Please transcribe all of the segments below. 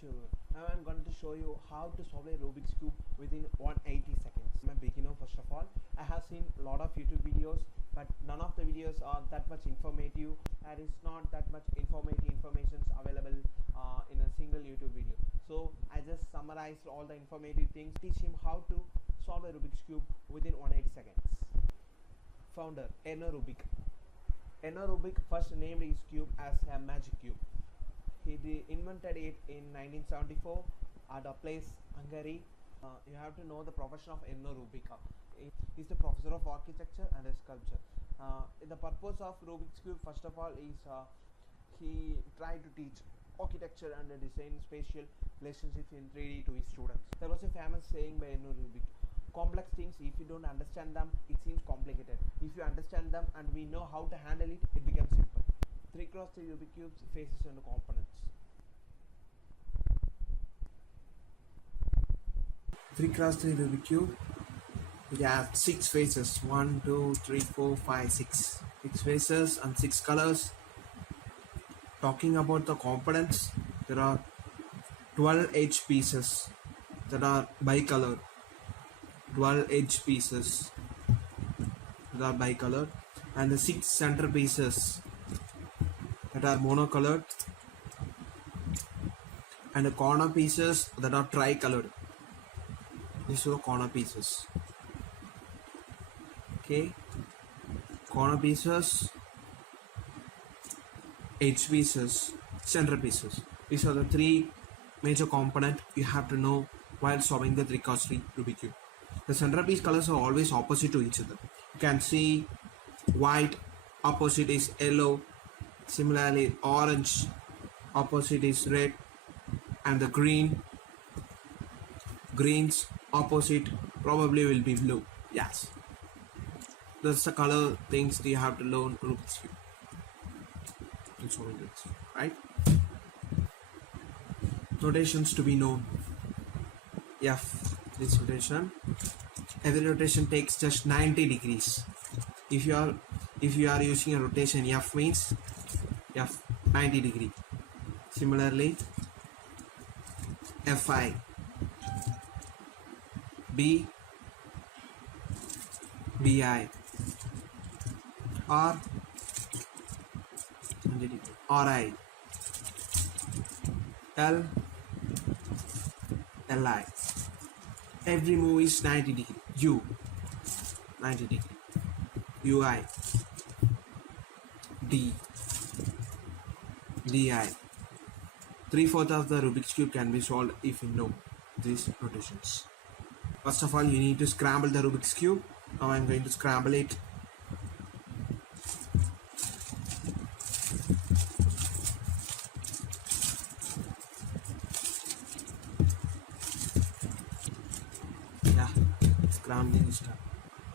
children. Now I'm going to show you how to solve a Rubik's Cube within 180 seconds. I'm a beginner first of all. I have seen a lot of YouTube videos, but none of the videos are that much informative. There is not that much information available in a single YouTube video. So I just summarized all the informative things, teach him how to solve a Rubik's Cube within 180 seconds. Founder Erno Rubik. Erno Rubik first named his cube as a magic cube. He invented it in 1974 at a place Hungary. You have to know the profession of Erno Rubik. He is the professor of architecture and sculpture. The purpose of Rubik's cube, first of all, is he tried to teach architecture and design spatial relationships in 3D to his students. There was a famous saying by Erno Rubik: complex things, if you don't understand them, it seems complicated. If you understand them and we know how to handle it, it becomes simple. 3x3 Rubik cubes, faces and components. 3x3 Rubik cube. We have 6 faces. 1, 2, 3, 4, 5, 6. 6 faces and 6 colors. Talking about the components, there are 12 edge pieces that are bicolored. 12 edge pieces that are bicolored, and the 6 center pieces that are monocolored, and the corner pieces that are tricolored. These are the corner pieces. Okay, corner pieces, edge pieces, center pieces. These are the 3 major components you have to know while solving the 3x3 Rubik cube. The centerpiece colors are always opposite to each other. You can see white opposite is yellow, similarly orange opposite is red, and the greens opposite probably will be blue. Yes, that's the color things that you have to learn Rubik's cube. Right? Notations to be known. F, this rotation. Every rotation takes just 90 degrees. If you are using a rotation, F means F 90 degree. Similarly, Fi, B, Bi, R, Ri, L, Li. Every move is 90 degree. U, 90 degree. Ui, D, Di. 3/4 of the Rubik's cube can be solved if you know these rotations. First of all, you need to scramble the Rubik's cube. Now I am going to scramble it. Scrambling step.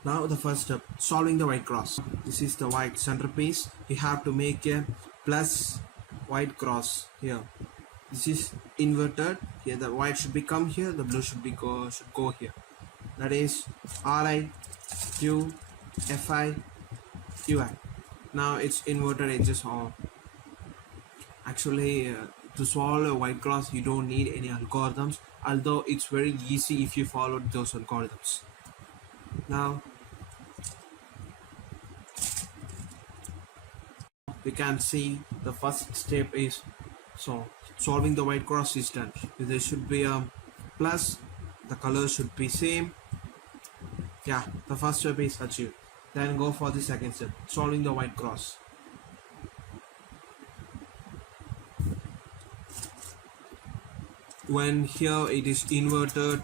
Now the first step, solving the white cross. This is the white centerpiece. You have to make a plus white cross here. This is inverted. Here the white should become here, the blue should go here. That is Ri, Q, Fi, Ui. Now it's inverted edges. Or actually, to solve a white cross, you don't need any algorithms. Although it's very easy if you follow those algorithms. Now we can see the first step is solving the white cross is done. There should be a plus, the color should be same. Yeah, the first step is achieved. Then go for the second step, solving the white cross. When here it is inverted,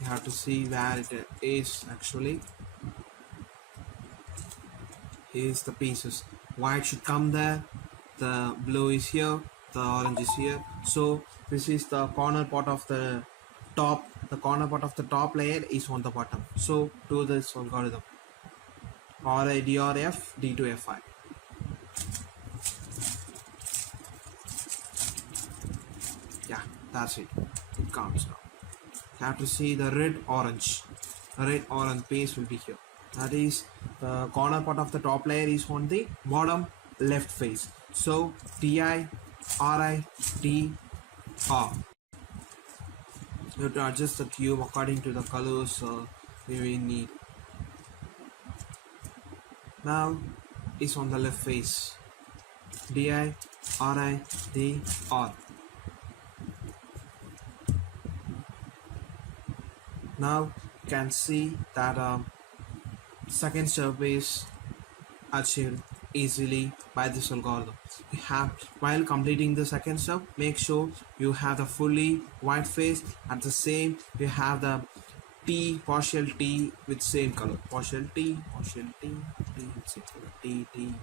you have to see where it is actually. Here's the pieces. White should come there, the blue is here, the orange is here. So this is the corner part of the top. The corner part of the top layer is on the bottom. So do this algorithm. Ri, D, R, F, D to Fi. Yeah, that's it. It counts now. You have to see the red orange piece will be here. That is the corner part of the top layer is on the bottom left face. So Ti, Ri, D, R. You have to adjust the cube according to the colors we need. Now it's on the left face. DI, RI, D, R. Now you can see that second step is achieved easily by this algorithm. You have, while completing the second step, make sure you have the fully white face. At the same, you have the T, partial T with same color. Partial T, partial T, T with same color. T, T, T,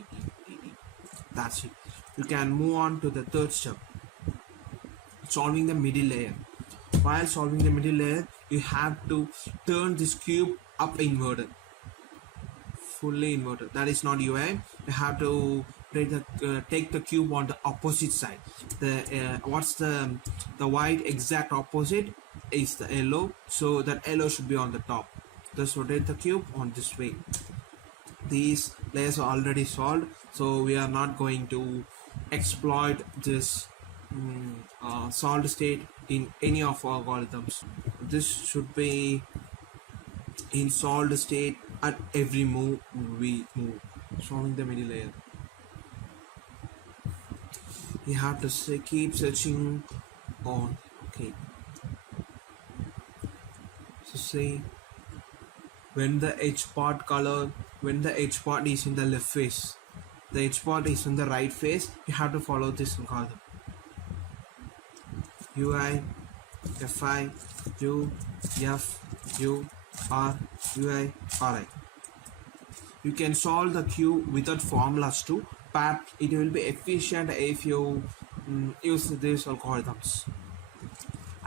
T, T, T. That's it. You can move on to the third step, solving the middle layer. While solving the middle layer, you have to turn this cube up inverted, fully inverted. That is not UI. You have to take the cube on the opposite side. What's the white exact opposite is the yellow, so that yellow should be on the top. Just rotate the cube on this way. These layers are already solved, so we are not going to exploit this solved state in any of our algorithms. This should be in solved state at every move we move. Solving the middle layer, you have to keep searching on. Okay, so see, when the edge part color, when the edge part is in the left face, the edge part is in the right face, you have to follow this algorithm. UI, FI, U, F, U, R, UI, RI. You can solve the cube without formulas too, but it will be efficient if you use these algorithms.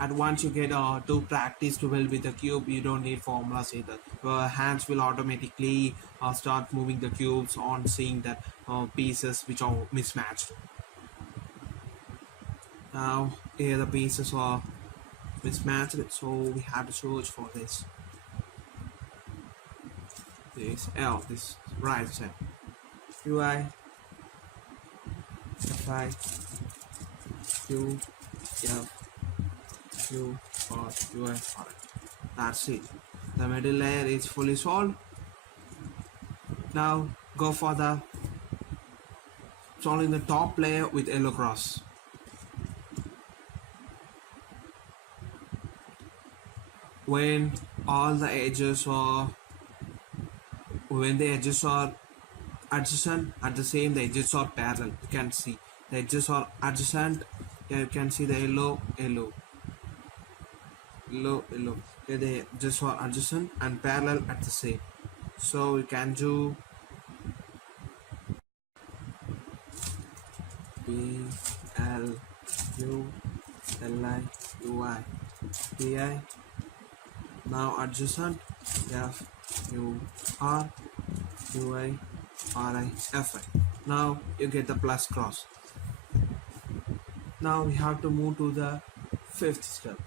And once you get to practice well with the cube, you don't need formulas either. Your hands will automatically start moving the cubes on seeing that pieces which are mismatched. Now here the pieces are mismatched, so we have to search for this. This L, this right side. UI, FI, U, F, U, R, UI, R. That's it. The middle layer is fully solved. Now go for the solving the top layer with yellow cross. When all the edges are, when the edges are adjacent, at the same the edges are parallel. You can see the edges are adjacent. Here you can see the yellow, yellow, yellow, yellow. Here the edges are adjacent and parallel at the same. So you can do B, L, U, L, I, U, I, P, I. Now adjacent, F, U, R, U, I, R, I, F, I. Now you get the plus cross. Now we have to move to the fifth step,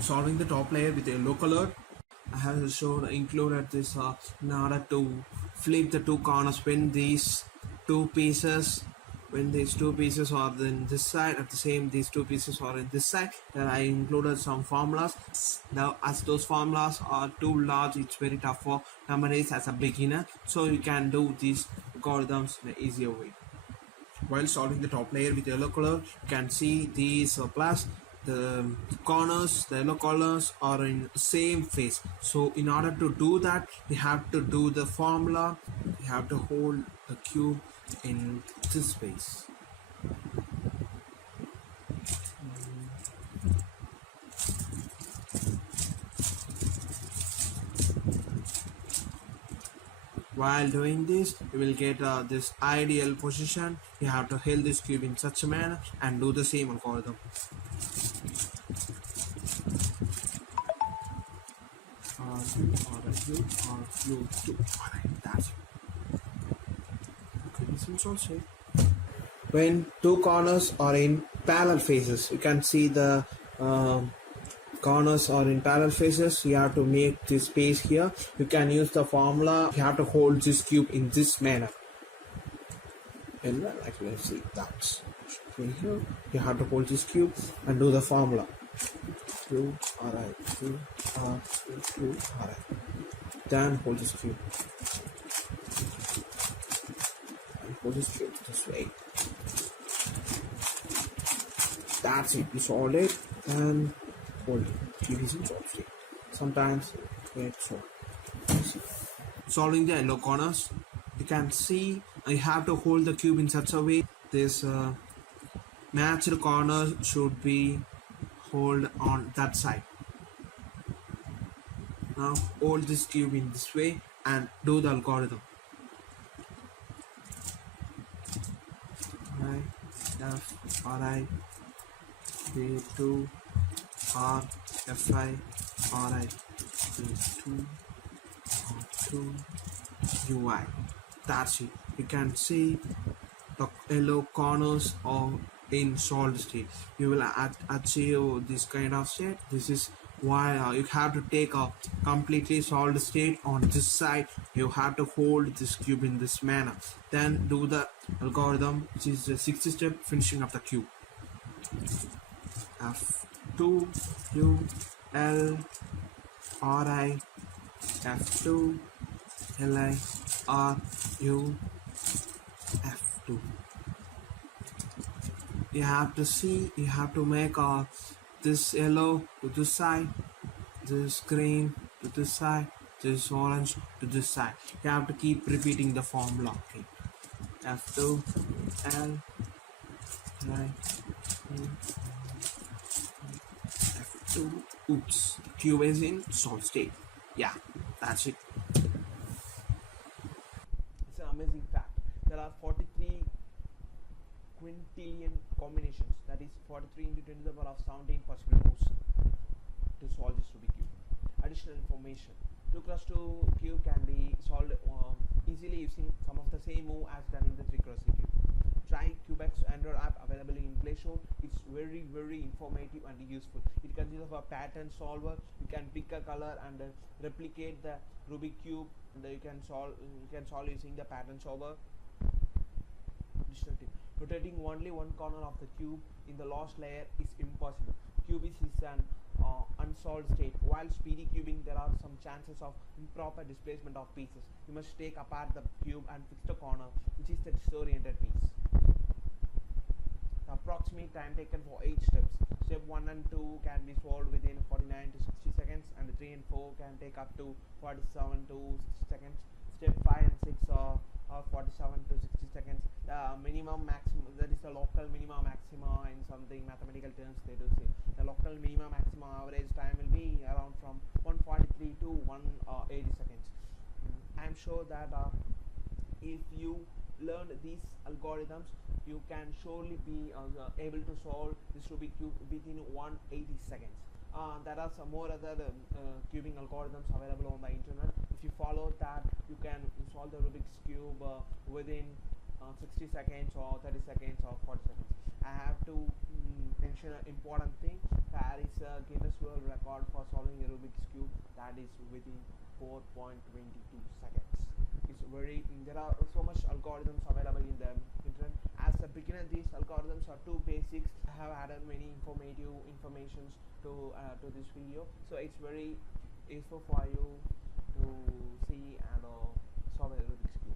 solving the top layer with yellow color. I have included this in order to flip the two corners when these two pieces are in this side, at the same these two pieces are in this side. Then I included some formulas. Now as those formulas are too large, it's very tough for nowadays as a beginner, so you can do these algorithms in an easier way. While solving the top layer with yellow color, you can see these plus the corners, the yellow corners are in same face. So in order to do that, we have to do the formula. We have to hold the cube in this space. While doing this, you will get this ideal position. You have to hold this cube in such a manner and do the same algorithm. That's it. Okay, this is also. When two corners are in parallel faces, you can see the corners are in parallel faces. You have to make this space here. You can use the formula. You have to hold this cube in this manner. And like let's see that. in here. You have to hold this cube and do the formula. Q, R, I, Q, R, Q, R, I. Then hold this cube. And hold this cube this way. That's it. You solved it and hold it. Cube is in solved state. Sometimes it's solved. Solving the yellow corners, you can see you have to hold the cube in such a way this matched corner should be hold on that side. Now hold this cube in this way and do the algorithm. I, F, R, I, B2, R, F, I, R, I, B2, R2, UI. That's it. You can see the yellow corners are in solid state. You will achieve this kind of state. This is why you have to take a completely solid state on this side. You have to hold this cube in this manner. Then do the algorithm, which is the 6th step, finishing up the cube. F2 U L R I F2 L I R U F2. You have to see, you have to make this yellow to this side, this green to this side, this orange to this side. You have to keep repeating the formula. Okay. F2 L I F2. Oops, the cube is in solid state. Yeah, that's it. It's an amazing fact. There are 43 quintillion combinations, that is 43 into 10 to the power of 17 possible moves to solve this Rubik cube. Additional information: 2 cross 2 cube can be solved easily using some of the same move as done in the 3 cross 3 cube. Try Cubex's Android app available in Play Store. It's very informative and useful. It consists of a pattern solver. You can pick a color and replicate the Rubik cube, and you can solve using the pattern solver. Additional tip: rotating only one corner of the cube in the last layer is impossible. Cube is an unsolved state. While speedy cubing, there are some chances of improper displacement of pieces. You must take apart the cube and fix the corner, which is the disoriented piece. The approximate time taken for 8 steps. Step 1 and 2 can be solved within 49 to 60 seconds, and 3 and 4 can take up to 47 to 60 seconds. Step 5 and 6 are 47 to 60 seconds. The minimum maximum, that is the local minimum maxima in something mathematical terms they do say. The local minimum maximum average time will be around from 143 to 180 seconds. I am sure that if you learn these algorithms, you can surely be able to solve this Rubik cube within 180 seconds. There are some more other cubing algorithms available on the internet. If you follow that, you can solve the Rubik's cube within 60 seconds or 30 seconds or 40 seconds. I have to mention an important thing. There is a Guinness World Record for solving a Rubik's cube, that is within 4.22 seconds. It's there are so much algorithms available in the internet. As a beginner, these algorithms are too basics. I have added many informations to this video, so it's very useful for you to see and solve a Rubik's cube.